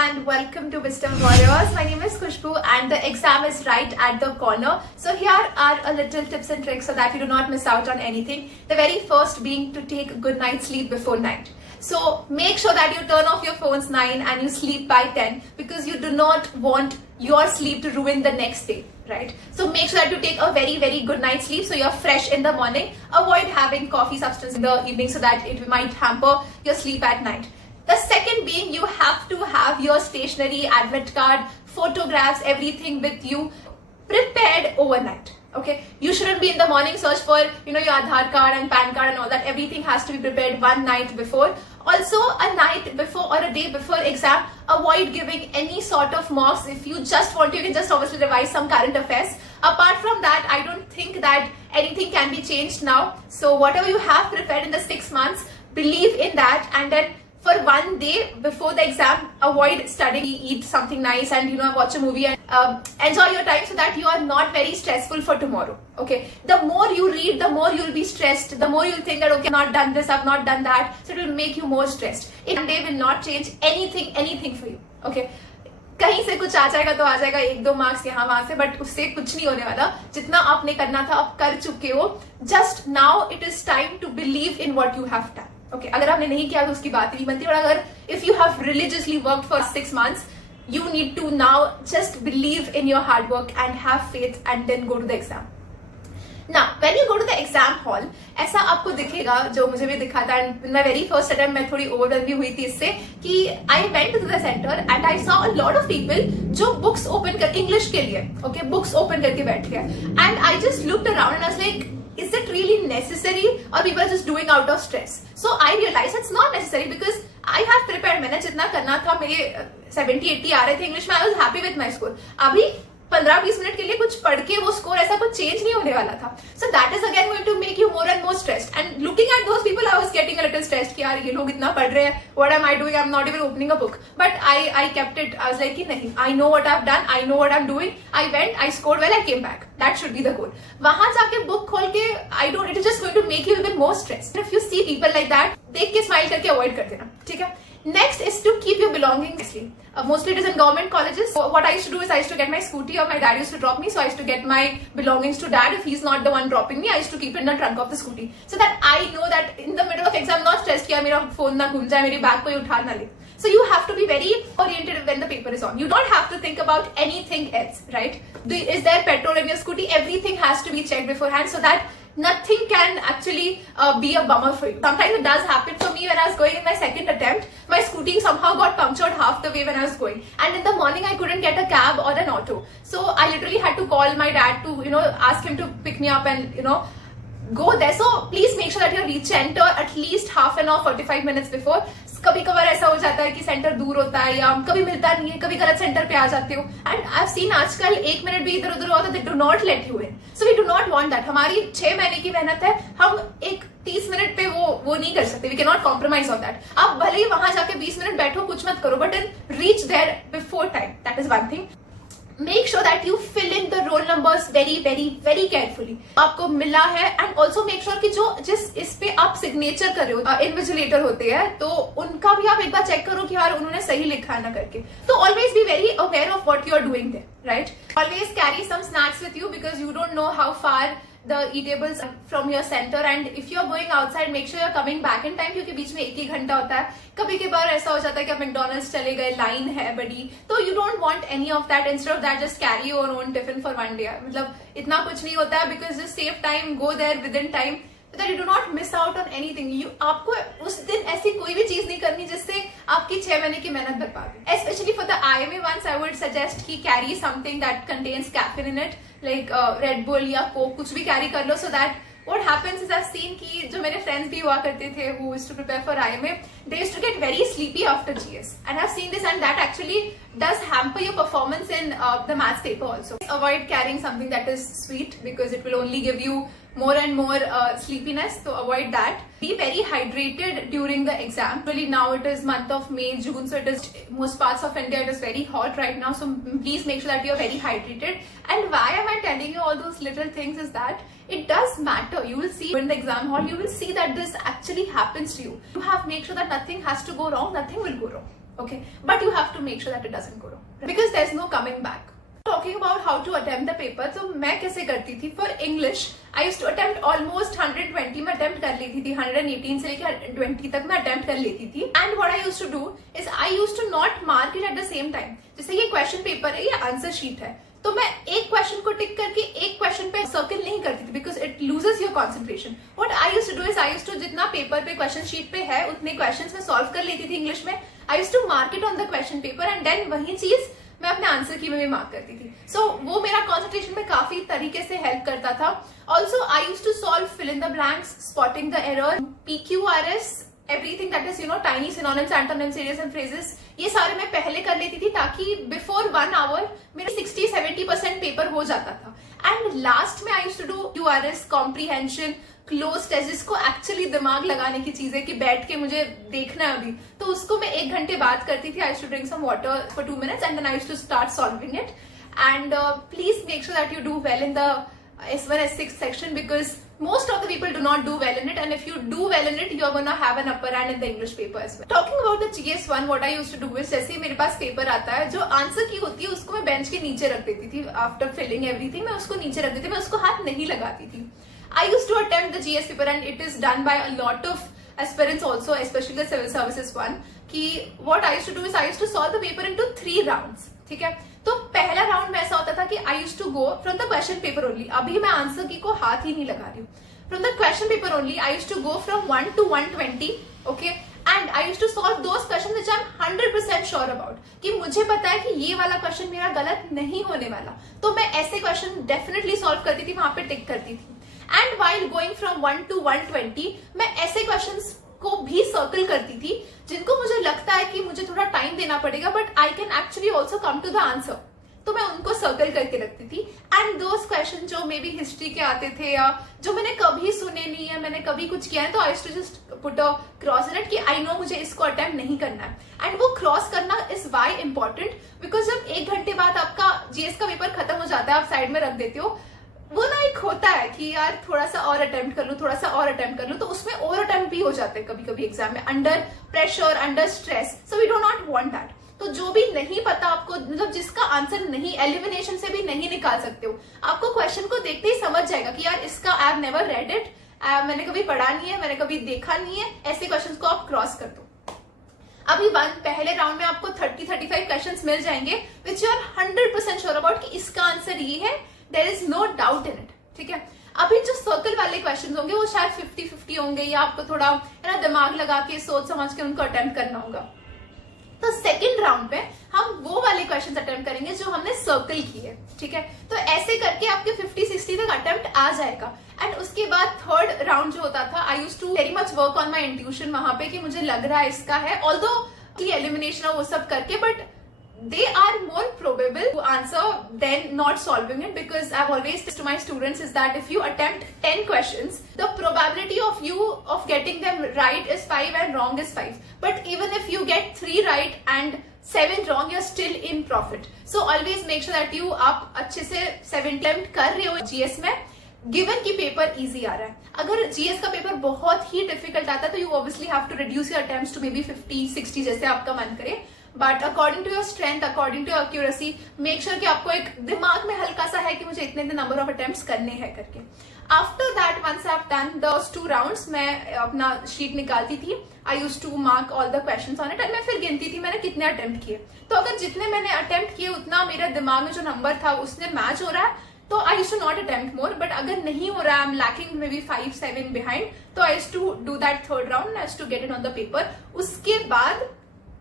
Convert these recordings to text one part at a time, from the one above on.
and welcome to Wisdom Warriors. My name is Khushbu and the exam is right at the corner. So here are a little tips and tricks so that you do not miss out on anything. The very first being to take a good night's sleep before night. So make sure that you turn off your phones 9 and you sleep by 10 because you do not want your sleep to ruin the next day, right? So make sure that you take a very good night's sleep so you're fresh in the morning. Avoid having coffee substance in the evening so that it might hamper your sleep at night. The second being you have to have your stationery, admit card, photographs, everything with you prepared overnight. Okay, you shouldn't be in the morning search for your Aadhaar card and PAN card and all that. Everything has to be prepared one night before. Also, a night before or a day before exam, avoid giving any sort of mocks. If you just want to, you can just obviously revise some current affairs. Apart from that, I don't think that anything can be changed now. So whatever you have prepared in the 6 months, believe in that, and then for one day before the exam, avoid studying, eat something nice and watch a movie and enjoy your time so that you are not very stressful for tomorrow. Okay, the more you read, the more you'll be stressed, the more you'll think that okay, I've not done this, I've not done that, so it will make you more stressed. One day will not change anything for you. Okay, कहीं से कुछ आ जाएगा तो आ जाएगा, 1-2 marks यहाँ वहां से, but उससे कुछ नहीं होने वाला. जितना आपने करना था आप कर चुके हो. Just now it is time to believe in what you have done. Okay, अगर आपने नहीं किया तो उसकी बात नहीं बनती, और अगर if you have religiously worked for 6 months, you need to now just believe in your hard work and have faith and then go to the exam. Now, when you go to the exam hall, ऐसा आपको दिखेगा, जो मुझे भी दिखा था. In my very first attempt मैं थोड़ी overwhelmed भी हुई थी इससे कि I went to the center and I saw a lot of people जो books open कर English के लिए, okay, books open करके बैठ गए, and I just looked around and I was like, is it really necessary or people are just doing out of stress? So I realized it's not necessary because I have prepared. मैंने जितना करना था, मेरे 70-80 आ रहे थे English में, I was happy with my score. अभी 15-20 minute के लिए कुछ पढ़ के वो स्कोर ऐसा कुछ चेंज नहीं होने वाला था. So that is again going to make you more and more stressed. And looking at those people, I was getting a little stressed कि यार ये लोग इतना पढ़ रहे हैं, what am I doing? I'm not even opening a book. But I kept it. I was like कि नहीं, I know what I've done, I know what I'm doing. I went, I scored well, I came back. That should be the goal. वहां जाके book खोल के it is just going to make you even more stressed. If you see people like that, देख के smile करके avoid कर देना, ठीक है? Next is to keep your belongings. Mostly it is in government colleges. So what I used to do is I used to get my scooty, or my dad used to drop me. So I used to get my belongings to dad. If he's not the one dropping me, I used to keep it in the trunk of the scooty. So that I know that in the middle of exam, I'm not stressed कि मेरा phone ना घूम जाए, मेरी bag कोई उठा ना ले. So you have to be very oriented when the paper is on. You don't have to think about anything else, right? Is there petrol in your scooty? Everything has to be checked beforehand so that nothing can actually be a bummer for you. Sometimes it does happen for me when I was going in my second attempt. My scooty somehow got punctured half the way when I was going. And in the morning, I couldn't get a cab or an auto. So I literally had to call my dad to, ask him to pick me up and, go there. So please make sure that you reach center at least half an hour, 45 minutes before. कभी कभार ऐसा हो जाता है कि centre दूर होता है या कभी मिलता नहीं है, कभी गलत सेंटर पे आ जाते हो. एंड आई हैव सीन आजकल 1 मिनट भी इधर उधर होता है, they do not let you in. So we do not want that. हमारी 6 महीने की मेहनत है, हम एक 30 मिनट पे वो नहीं कर सकते. We can not compromise on that. आप भले ही वहां जाके 20 मिनट बैठो, कुछ मत करो, but then reach there before time. That is one thing. Make sure that you fill in the roll numbers very carefully. आपको मिला है, and also make sure कि जिस इस पे आप सिग्नेचर कर रहे हो, इन्विजिलेटर होते हैं, तो उनका भी आप एक बार चेक करो कि यार उन्होंने सही लिखा है ना करके. तो always be very aware of what you are doing there, right? Always carry some snacks with you because you don't know how far the eatables from your center, and if you are going outside, make sure you are coming back in time क्योंकि बीच में 1 ही घंटा होता है. कभी के बार ऐसा हो जाता है कि आप मैकडॉनल्ड्स चले गए, लाइन है बड़ी, तो you don't want any of that. Instead of that, just carry your own tiffin for one day. मतलब इतना कुछ नहीं होता है, because just save time, go there within time, so that you do not miss out on anything. आपको उस दिन ऐसी कोई भी चीज नहीं करनी जिससे आपकी 6 महीने की मेहनत बर्बाद. Especially for the IMA ones, I would suggest कि carry something that contains caffeine in it, like Red Bull या Coke, कुछ भी carry कर लो, so that what happens is I've seen कि जो मेरे friends भी हुआ करते थे who used to prepare for IMA, they used to get very sleepy after GS, and I've seen this, and that actually does hamper your performance in the maths paper also. Avoid carrying something that is sweet because it will only give you more and more sleepiness, so avoid that. Be very hydrated during the exam. Really, now it is month of May, June, so it is most parts of India, it is very hot right now, so please make sure that you are very hydrated. And why am I telling you all those little things is that it does matter. You will see in the exam hall, you will see that this actually happens to you. You have to make sure that nothing has to go wrong, nothing will go wrong. okay, but you have to make sure that it doesn't go wrong because there's no coming back. Talking about how to attempt the paper, तो मैं कैसे करती थी for English, I used to attempt almost 120 में attempt कर लेती थी, 118 से लेकर 120 तक मैं attempt कर लेती थी. And what I used to do is I used to not mark it at the same time. जैसे ये क्वेश्चन पेपर है, ये आंसर शीट है, तो मैं एक क्वेश्चन को टिक करके एक क्वेश्चन पे सर्कल नहीं करती थी because it loses your concentration. What I used to do is I used to जितना पेपर पे क्वेश्चन शीट पे है उतने क्वेश्चंस में सॉल्व कर लेती थी इंग्लिश में. I used to mark it on the question paper and then वही चीज मैं अपने आंसर की में भी मार्क करती थी. सो वो मेरा कॉन्सेंट्रेशन में काफी तरीके से हेल्प करता था. Also I used to solve fill in the blanks, spotting the error, PQRS, everything that is tiny synonyms, antonyms, areas and phrases, ये सारे मैं पहले कर लेती थी ताकि बिफोर 1 आवर मेरे 60-70% पेपर हो जाता था. एंड लास्ट में I used to do QRS, comprehension, cloze test, जिसको एक्चुअली दिमाग लगाने की चीज है कि बैठ के मुझे देखना है अभी, तो उसको मैं 1 घंटे बाद करती थी. I used to drink some water for 2 minutes and then I used to start solving it. And please make sure that you do well in the S1, S6 section because most of the people do not do well in it, and if you do well in it, you are going to have an upper hand in the English paper as well. Talking about the GS1, what I used to do is जैसे मेरे पास paper आता है, जो answer की होती है उसको मैं बेंच के नीचे रख देती थी. आफ्टर फिलिंग एवरीथिंग मैं उसको नीचे रख देती थी, मैं उसको हाथ नहीं लगाती थी. I used to attempt the GS paper and it is done by a lot of aspirants also, especially the civil services one. कि what I used to do is I used to solve the paper into 3 rounds. ठीक है, तो पहला round में ऐसा होता था कि I used to go from the question paper only. अभी मैं आंसर की को हाथ ही नहीं लगा रही हूँ. From the question paper only, I used to go from 1 to 120. Okay, and I used to solve those questions which I'm 100% sure about. कि मुझे पता है कि ये वाला क्वेश्चन मेरा गलत नहीं होने वाला, तो मैं ऐसे क्वेश्चन डेफिनेटली सॉल्व करती थी, वहां पे टिक करती थी. And while going from 1 to 120, मैं ऐसे क्वेश्चंस को भी सर्कल करती थी जिनको मुझे लगता है कि मुझे थोड़ा टाइम देना पड़ेगा but I can actually also come to the answer, तो मैं उनको सर्कल करके रखती थी. एंड दोस क्वेश्चन जो मे बी हिस्ट्री के आते थे या जो मैंने कभी सुने नहीं है, मैंने कभी कुछ किया है, तो I to just put a cross in it कि आई नो मुझे इसको अटेम्प्ट नहीं करना है. एंड वो क्रॉस करना इज वाई इंपॉर्टेंट बिकॉज जब 1 घंटे बाद आपका GS का पेपर खत्म हो जाता है, आप साइड में रख देते हो, वो ना एक होता है कि यार थोड़ा सा और अटेम्प्ट कर लूं, थोड़ा सा और अटेम्प्ट कर लूं, तो उसमें ओवर अटेम्प्ट भी हो जाते हैं कभी कभी एग्जाम में, under pressure, under stress. So we do not want that. तो जो भी नहीं पता आपको, मतलब जिसका आंसर नहीं, एलिमिनेशन से भी नहीं निकाल सकते हो, आपको क्वेश्चन को देखते ही समझ जाएगा कि यार इसका I have never read it, मैंने कभी पढ़ा नहीं है, मैंने कभी देखा नहीं है, ऐसे क्वेश्चन को आप क्रॉस कर दो. अभी पहले राउंड में आपको 30-35 क्वेश्चंस मिल जाएंगे which you are 100% sure about कि इसका आंसर ये है, there is no doubt in it. ठीक है, अभी जो सर्कल वाले क्वेश्चंस होंगे वो शायद 50-50 होंगे या आपको थोड़ा है ना दिमाग लगा के सोच समझ के उनको अटेम्प्ट करना होगा. तो सेकंड राउंड पे हम वो वाले क्वेश्चंस अटेम्प्ट करेंगे जो हमने सर्कल किए. ठीक है, तो ऐसे करके आपके 50-60 तक अटेम्प्ट आ जाएगा. एंड उसके बाद थर्ड राउंड जो होता था, I used to very much work on my intuition वहां पे कि मुझे लग रहा है इसका है, ऑल्दो एलिमिनेशन और वो सब करके, but they are more probable to answer than not solving it, because I've always said to my students is that if you attempt 10 questions, the probability of you of getting them right is 5 and wrong is 5. But even if you get 3 right and 7 wrong, you're still in profit. So always make sure that you आप अच्छे से 7 attempt कर रहे हो GS में, given की paper easy आ रहा है. अगर GS का पेपर बहुत ही डिफिकल्ट आता है तो you obviously have to reduce your attempts to maybe 50-60 जैसे आपका मन करे. But according to your strength, according to your accuracy, make sure कि आपको एक दिमाग में हल्का सा है कि मुझे इतने नंबर ऑफ अटेम्प्ट्स करने हैं करके. After that once I have done those 2 rounds, मैं अपना शीट निकालती थी. I used to mark all the questions on it and मैं फिर गिनती थी मैंने कितने अटेम्प्ट किए. तो अगर जितने मैंने अटेम्प्ट किए उतना मेरे दिमाग में जो नंबर था उसने मैच हो रहा है, तो I used to not attempt more. But अगर नहीं हो रहा है, I am lacking maybe 5-7 behind, तो I used to do that third round, I used to get it on the paper. उसके बाद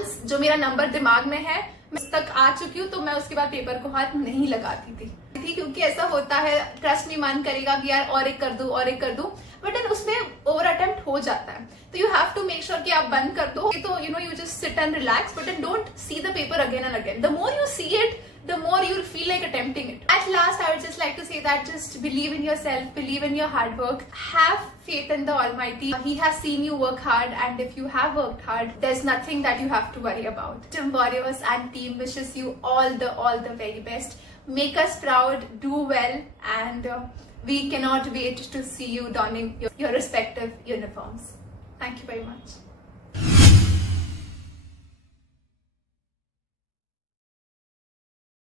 जो मेरा नंबर दिमाग में है, मैं इस तक आ चुकी हूँ, तो मैं उसके बाद पेपर को हाथ नहीं लगाती थी क्योंकि ऐसा होता है, ट्रस्ट नहीं मन करेगा कि यार और एक कर दूं और एक कर दूं, बट देन उसमें ओवर अटेम्प्ट हो जाता है. तो you have to make sure कि आप बंद कर दो. तो you know you just sit and relax, but then don't see the paper again and again. The more you see it, the more you'll feel like attempting it. At last, I would just like to say that just believe in yourself, believe in your hard work, have faith in the Almighty. He has seen you work hard, and if you have worked hard, there's nothing that you have to worry about. Tim Warriors and team wishes you all the very best. Make us proud, do well, and we cannot wait to see you donning your respective uniforms. Thank you very much.